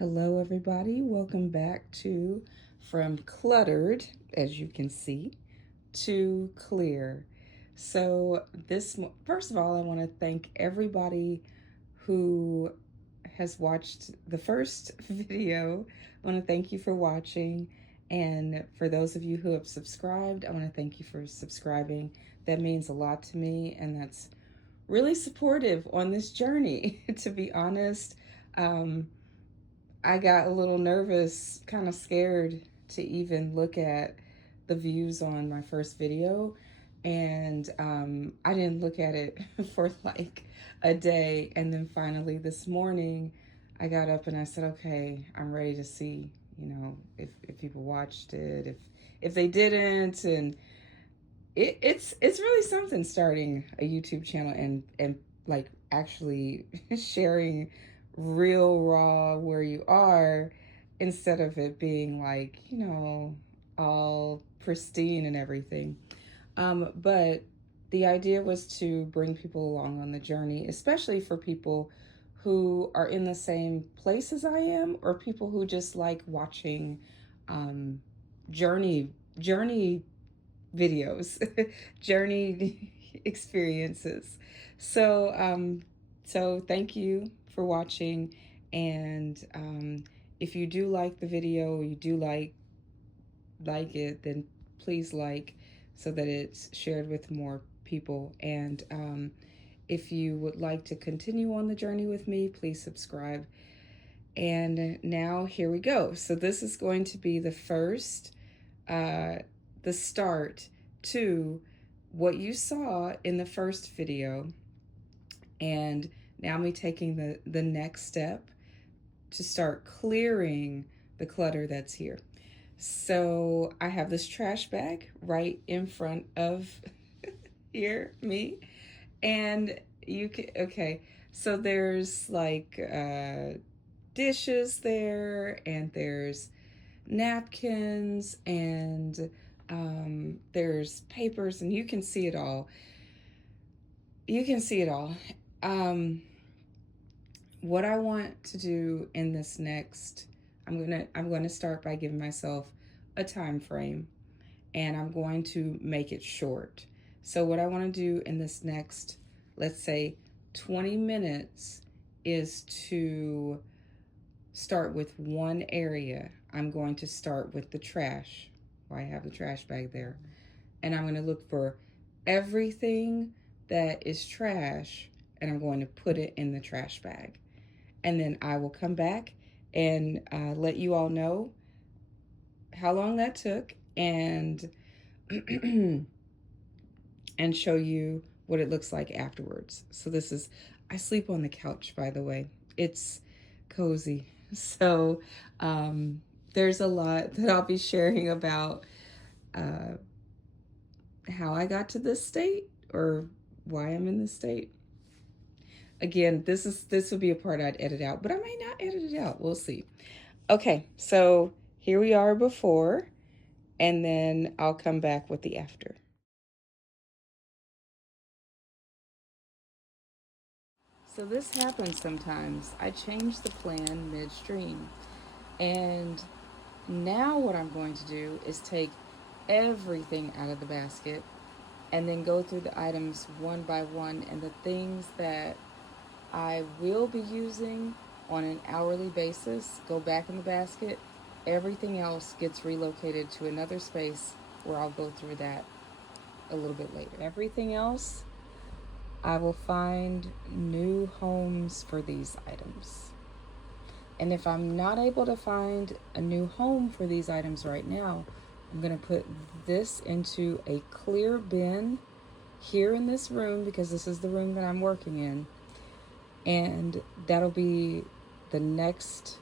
Hello, everybody. Welcome back to From Cluttered, as you can see, to Clear. So, first of all, I want to thank everybody who has watched the first video. I want to thank you for watching. And for those of you who have subscribed, I want to thank you for subscribing. That means a lot to me, and that's really supportive on this journey, to be honest. I got a little nervous, kind of scared to even look at the views on my first video. And I didn't look at it for like a day. And then finally this morning, I got up and I said, okay, I'm ready to see, if people watched it, if they didn't. And it's really something starting a YouTube channel and like actually sharing real raw where you are instead of it being like, all pristine and everything. But the idea was to bring people along on the journey, especially for people who are in the same place as I am, or people who just like watching um, journey videos, journey experiences. So thank you for watching. And if you do like the video, you do like it, then please like so that it's shared with more people. And if you would like to continue on the journey with me, please subscribe. And now here we go. So this is going to be the start to what you saw in the first video, and now me taking the next step to start clearing the clutter that's here. So I have this trash bag right in front of me, and you can, okay, so there's like dishes there, and there's napkins, and there's papers, and you can see it all. You can see it all. Um, what I want to do in this next, I'm gonna start by giving myself a time frame, and I'm going to make it short. So what I want to do in this next, let's say 20 minutes, is to start with one area. I'm going to start with the trash. I have the trash bag there. And I'm going to look for everything that is trash, and I'm going to put it in the trash bag. And then I will come back and let you all know how long that took, and and show you what it looks like afterwards. So I sleep on the couch, by the way. It's cozy. So there's a lot that I'll be sharing about uh, how I got to this state, or why I'm in this state. Again, this would be a part I'd edit out, but I may not edit it out. We'll see. Okay, so here we are before, and then I'll come back with the after. So this happens sometimes. I change the plan midstream. And now what I'm going to do is take everything out of the basket and then go through the items one by one, and the things that I will be using on an hourly basis go back in the basket. Everything else gets relocated to another space where I'll go through that a little bit later. Everything else, I will find new homes for these items. And if I'm not able to find a new home for these items right now, I'm going to put this into a clear bin here in this room, because this is the room that I'm working in. And that'll be the next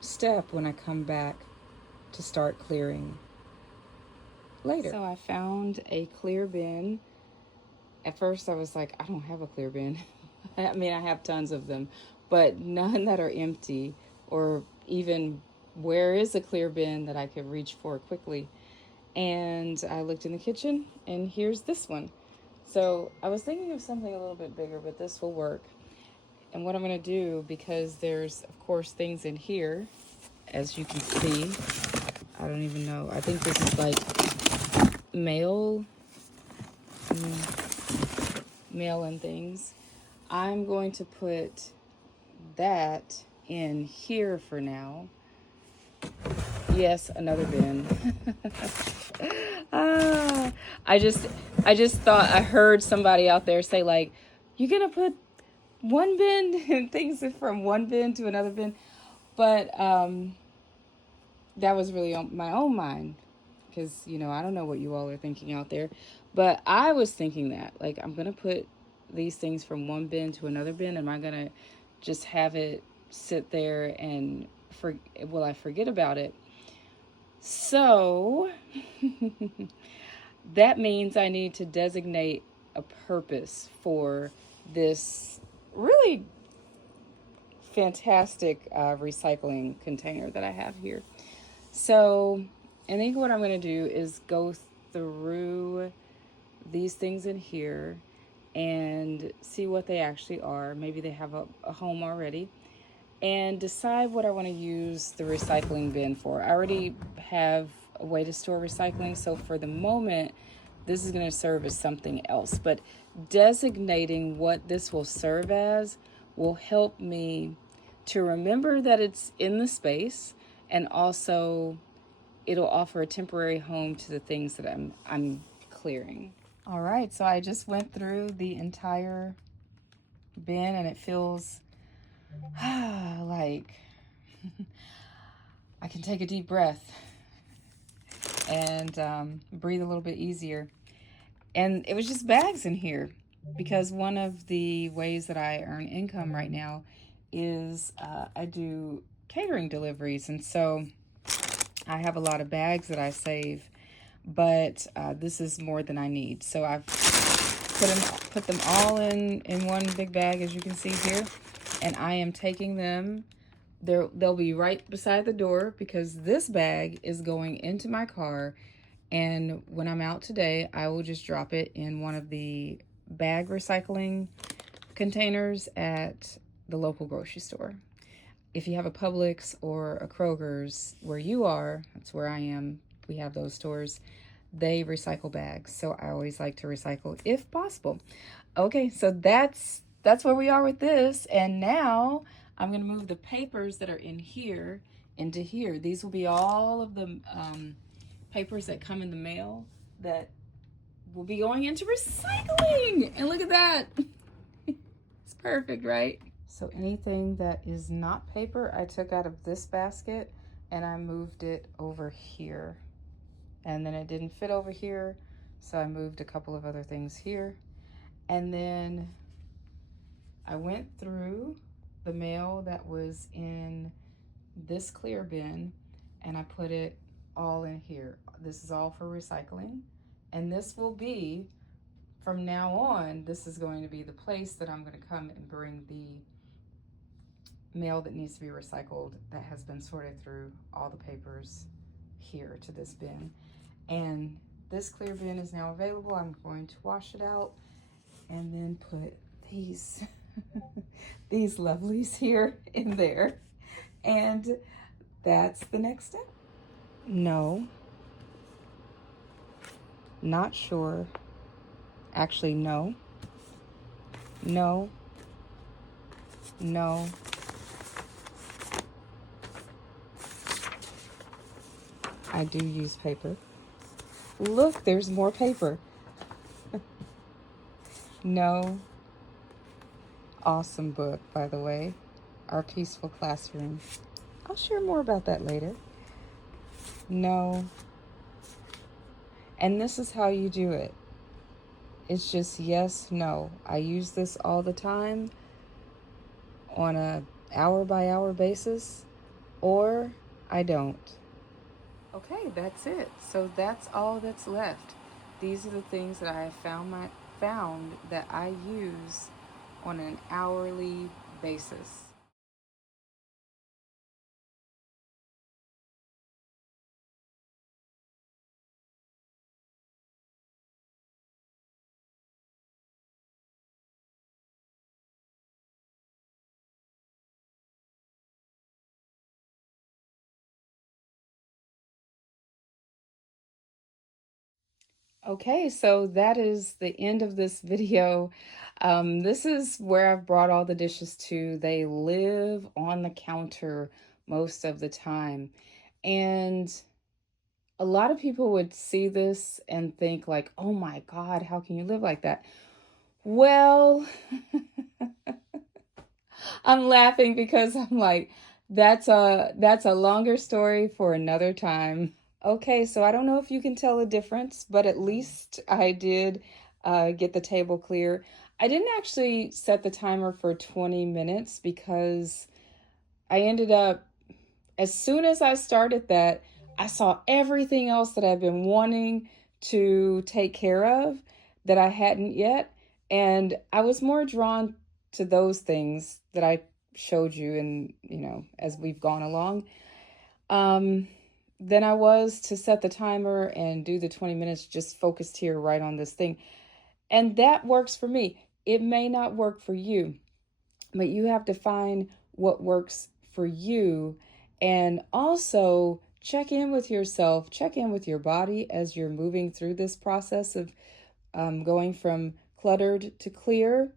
step when I come back to start clearing later. So I found a clear bin. At first I was like, I don't have a clear bin. I mean, I have tons of them, but none that are empty, or even where is a clear bin that I could reach for quickly. And I looked in the kitchen, and here's this one. So I was thinking of something a little bit bigger, but this will work. And what I'm going to do, because there's, of course, things in here, as you can see, I don't even know. I think this is like mail, mail and things. I'm going to put that in here for now. Yes, another bin. ah, I just thought I heard somebody out there say like, "You're gonna put one bin and things from one bin to another bin," but that was really on my own mind because I don't know what you all are thinking out there, but I was thinking that like I'm gonna put these things from one bin to another bin. Am I gonna just have it sit there and will I forget about it? So that means I need to designate a purpose for this really fantastic recycling container that I have here. So I think what I'm going to do is go through these things in here and see what they actually are. Maybe they have a home already. And decide what I want to use the recycling bin for. I already have a way to store recycling, so for the moment, this is going to serve as something else. But designating what this will serve as will help me to remember that it's in the space, and also it'll offer a temporary home to the things that I'm clearing. All right, so I just went through the entire bin and it feels like I can take a deep breath and breathe a little bit easier. And it was just bags in here because one of the ways that I earn income right now is I do catering deliveries. And so I have a lot of bags that I save, but this is more than I need. So I've put them all in one big bag, as you can see here. And I am taking them. They'll be right beside the door because this bag is going into my car, and when I'm out today, I will just drop it in one of the bag recycling containers at the local grocery store. If you have a Publix or a Kroger's where you are, that's where I am, we have those stores, they recycle bags. So I always like to recycle if possible. Okay, so that's where we are with this. And now I'm going to move the papers that are in here into here. These will be all of the papers that come in the mail that will be going into recycling. And look at that. It's perfect, right? So anything that is not paper, I took out of this basket and I moved it over here. And then it didn't fit over here, so I moved a couple of other things here. And then I went through the mail that was in this clear bin and I put it all in here. This is all for recycling. And this will be, from now on, this is going to be the place that I'm going to come and bring the mail that needs to be recycled that has been sorted through all the papers here to this bin. And this clear bin is now available. I'm going to wash it out and then put these these lovelies here in there. And that's the next step. No, not sure. Actually, no, no, no. I do use paper. Look, there's more paper. No. Awesome book, by the way. Our Peaceful Classroom. I'll share more about that later. No. And this is how you do it. It's just yes, no. I use this all the time on a hour by hour basis, or I don't. Okay, that's it. So that's all that's left. These are the things that I have found that I use on an hourly basis. Okay, so that is the end of this video. This is where I've brought all the dishes to. They live on the counter most of the time. And a lot of people would see this and think like, "Oh my God, how can you live like that?" Well, I'm laughing because I'm like, that's a longer story for another time. Okay, so I don't know if you can tell a difference, but at least I did get the table clear. I didn't actually set the timer for 20 minutes because I ended up, as soon as I started that, I saw everything else that I've been wanting to take care of that I hadn't yet. And I was more drawn to those things that I showed you and, as we've gone along, um, than I was to set the timer and do the 20 minutes just focused here right on this thing. And that works for me. It may not work for you, but you have to find what works for you. And also check in with yourself, check in with your body as you're moving through this process of going from cluttered to clear.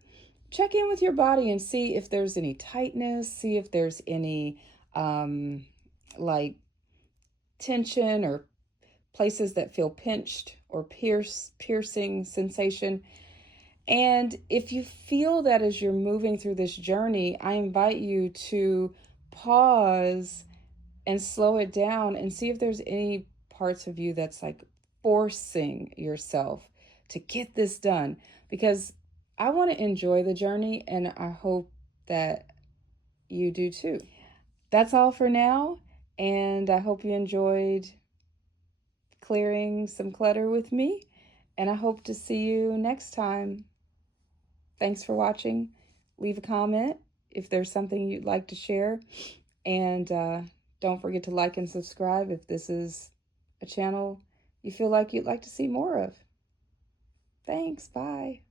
Check in with your body and see if there's any tightness, see if there's any like tension or places that feel pinched or piercing sensation. And if you feel that as you're moving through this journey, I invite you to pause and slow it down and see if there's any parts of you that's like forcing yourself to get this done. Because I want to enjoy the journey and I hope that you do too. That's all for now. And I hope you enjoyed clearing some clutter with me. And I hope to see you next time. Thanks for watching. Leave a comment if there's something you'd like to share. And don't forget to like and subscribe if this is a channel you feel like you'd like to see more of. Thanks. Bye.